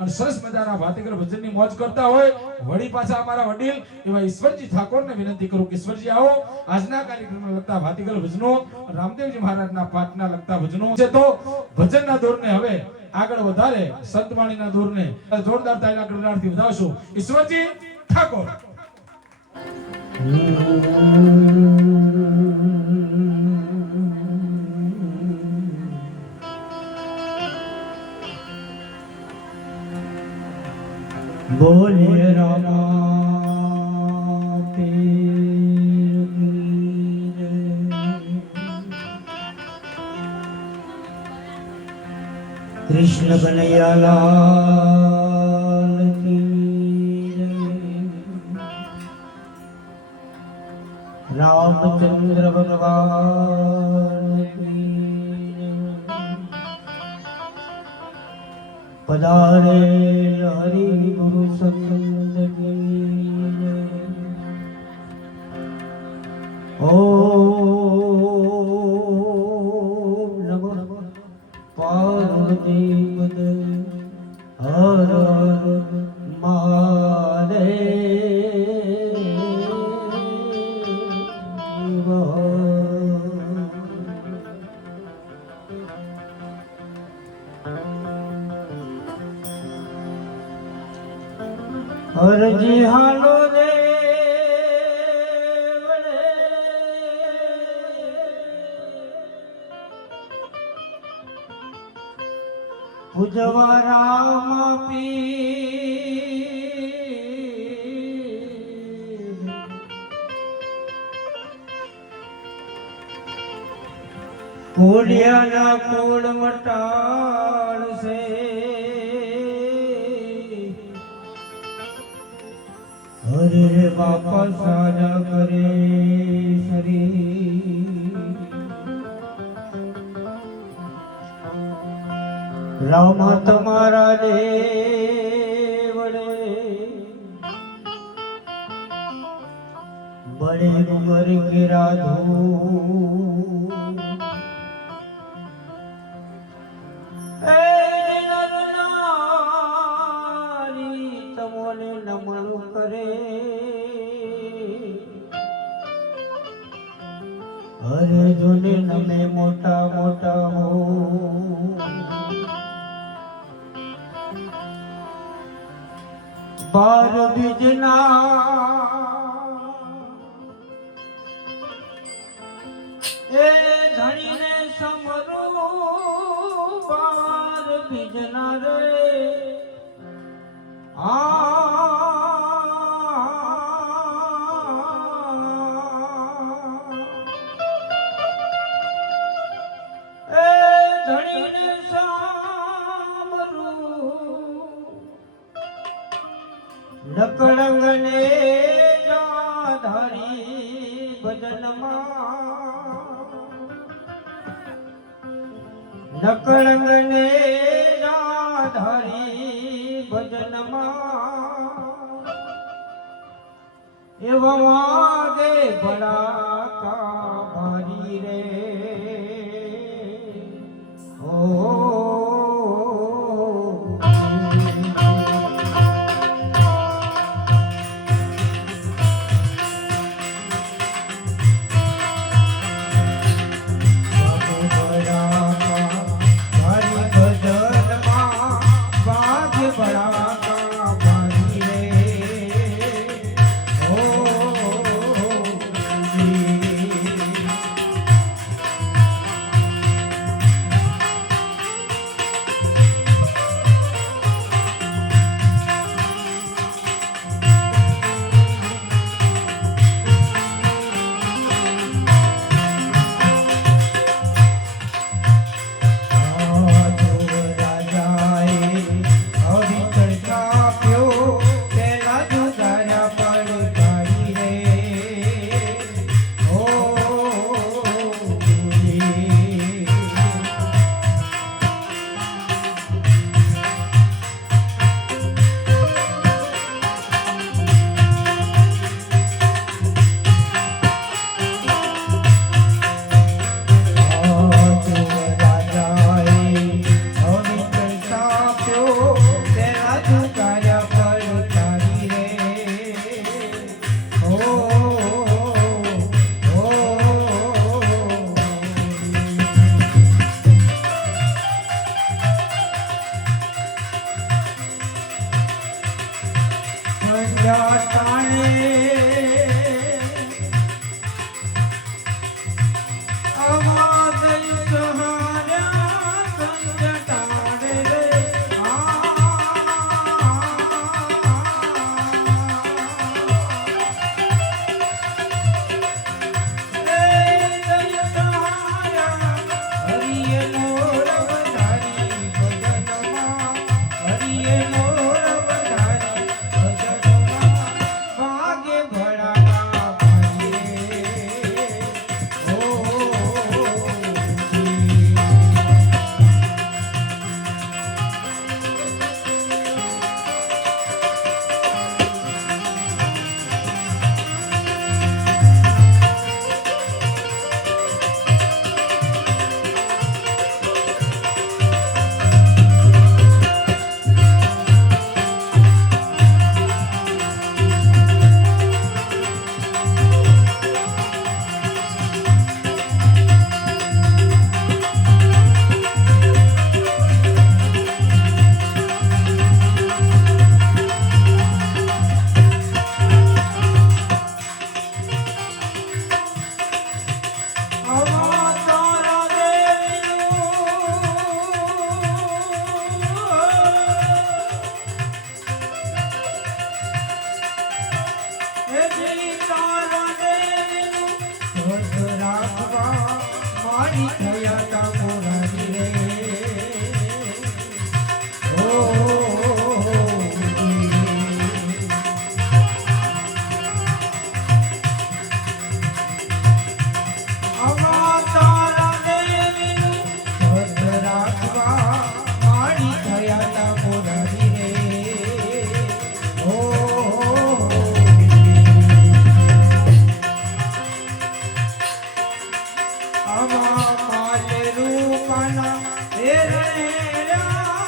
અને સરસ મજાના ભાતીગળ ભજનની મોજ કરતા હોય, વળી પાછા અમારા વડીલ એવા ઈશ્વરજી ઠાકોરને વિનંતી કરું કે ઈશ્વરજી આવો, આજના કાર્યક્રમમાં લગતા ભાતીગર ભજનો, રામદેવજી મહારાજના પાઠના લગતા ભજનો છે તો ભજનના દોરને હવે આગળ વધારે, સંતવાણીના દોરને જોરદાર તાળીના ગણનારથી વધાવશું ઈશ્વરજી ઠાકોર. બોલે રામા. કૃષ્ણ કનૈયાલાલ રામચંદ્ર ભગવાન. પધારે હરિ Sunday. કોડિયાના કોડ મટાડશે હરે રે બાપા, સાજા કરે શરી રામ તમારા દેવડે બડે ડુંગર કે રાધો બીજના એ ધણીને સમરૂ પાર બીજના Oh. અમા પાય રૂપના હે રે રા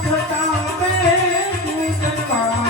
પ્રતાપે તું જન્મા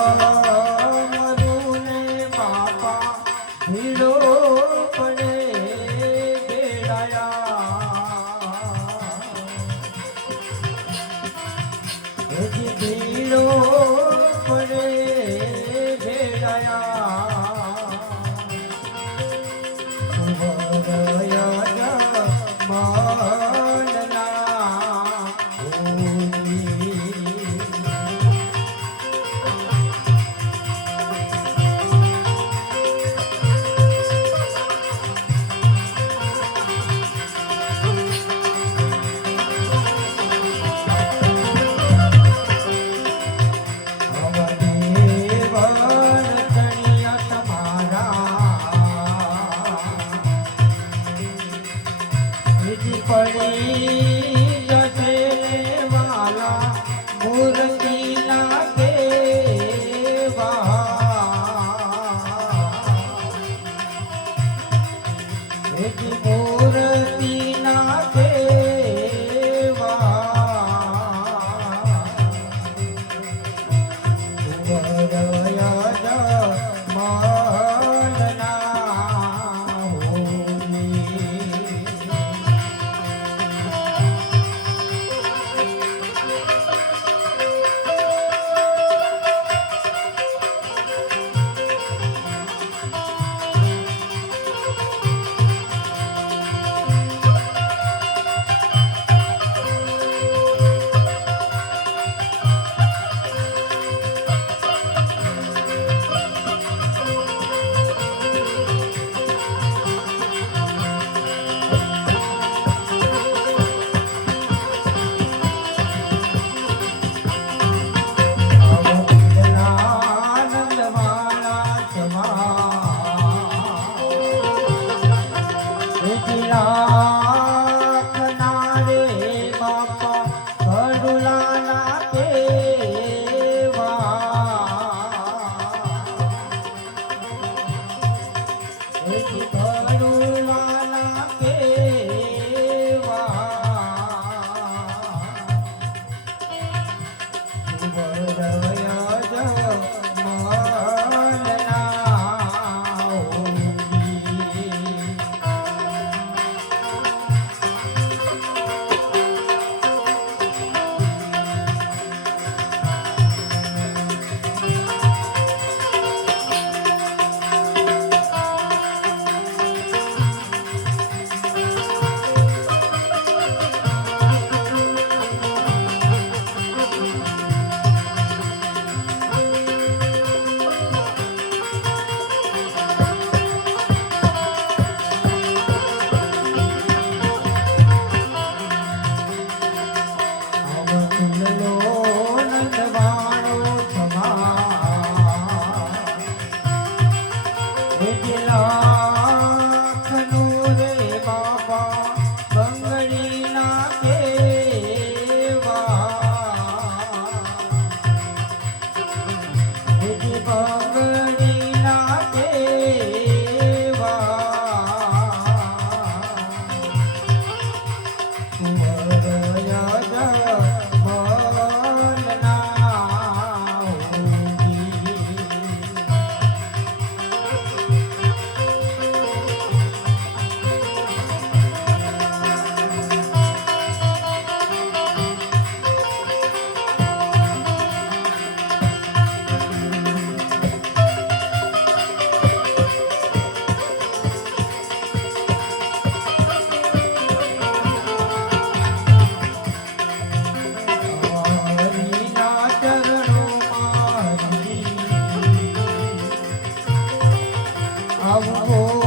বাবা ಮಾಧವ amor.